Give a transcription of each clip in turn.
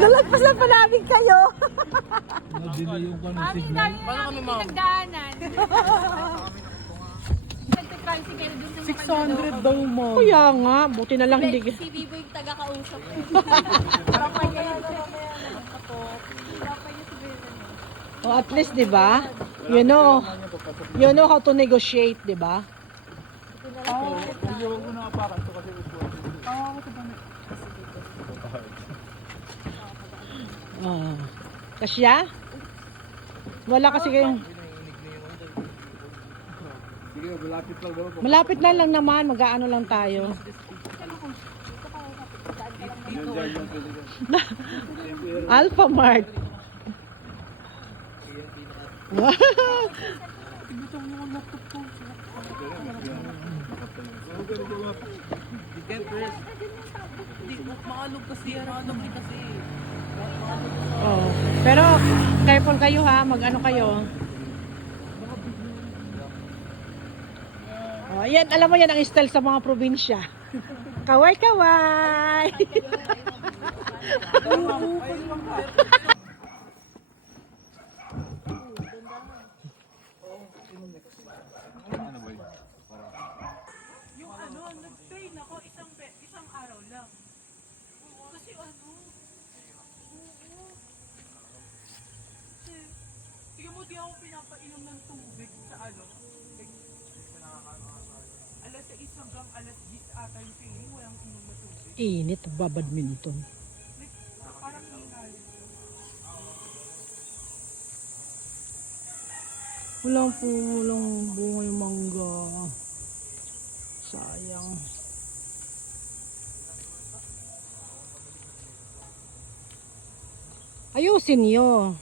Nalagpas na pa namin kayo. Mami, dahil namin pinagdaanan. Nagtitricycle dun sa mga 600 daw mo. Kaya nga, buti na lang hindi. Si Biboy taga-kausap. Oh, at least, di ba? You know how to negotiate, di ba? Oh. Kasya? Wala kasi kayong... Malapit na lang naman, mag-aano lang tayo. Alpha Mart. Oh, pero careful kayo ha, mag-ano kayo. Oh, yan, alam mo yan ang style sa mga probinsya. Kaway-kaway. Yung ano, nag-stay nako isang araw lang. Kasi ano, tingnan mo, di ako pinapainom ng tubig sa ano. Alas 6 hanggang alas 10 ata yung feeling, walang inom na tubig. Init, babadminton. Parang hingal. Walang bunga yung mangga. Sayang. Ayusin nyo.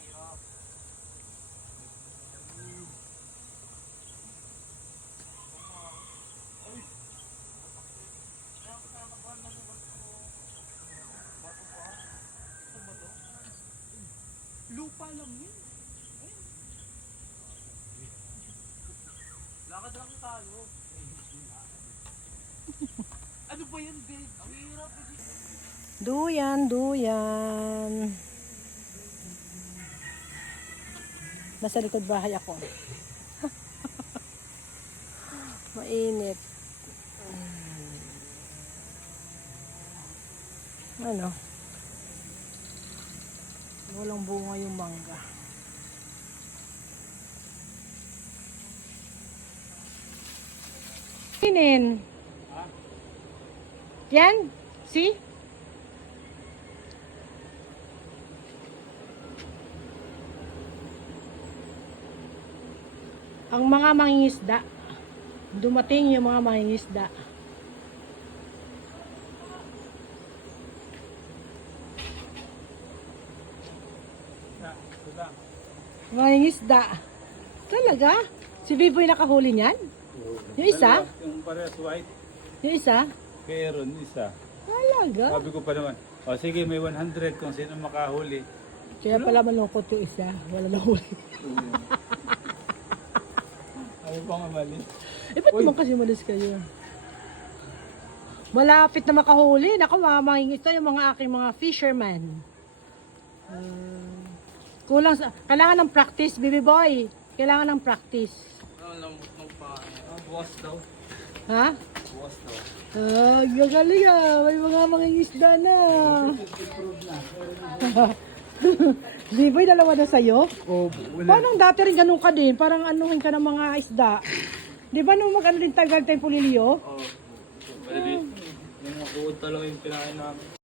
Lupa lang yun. Lakad lang tayo. Ano ba yan, babe? Ang hirap. Duyan. Nasa likod bahay ako. Mainit. Ano? Walang bunga yung mangga. Kinin. Yan? See? Ang mga mangingisda. Dumating yung mga mangingisda. Mangingisda. Talaga? Si Biboy nakahuli niyan? Yung isa? Yung parehas white, Yung isa? meron isa. Talaga? Sabi ko pa naman, o sige may 100 kung sino makahuli. Kaya pala malungkot yung isa. Wala na huli. Ano pa nga mali? Eh, ba't naman kasi malis kayo? Malapit na makahuli. Naku, mga mangingisda yung mga aking mga fisherman. Kulang sa... Kailangan ng practice, baby boy. Kailangan ng practice. Lambot ng pa. Bukas daw. Ha? Bukas daw. Gagaling ah. May mga mangingisda na. Di ba dalawa na sa'yo? Oh, Paano dati rin ganun ka din? Parang anuhin ka ng mga isda. Di ba nung mag-ano din tagal tayo puliliyo? Oo. Pwede. Yung mga buod talaga yung pinain namin.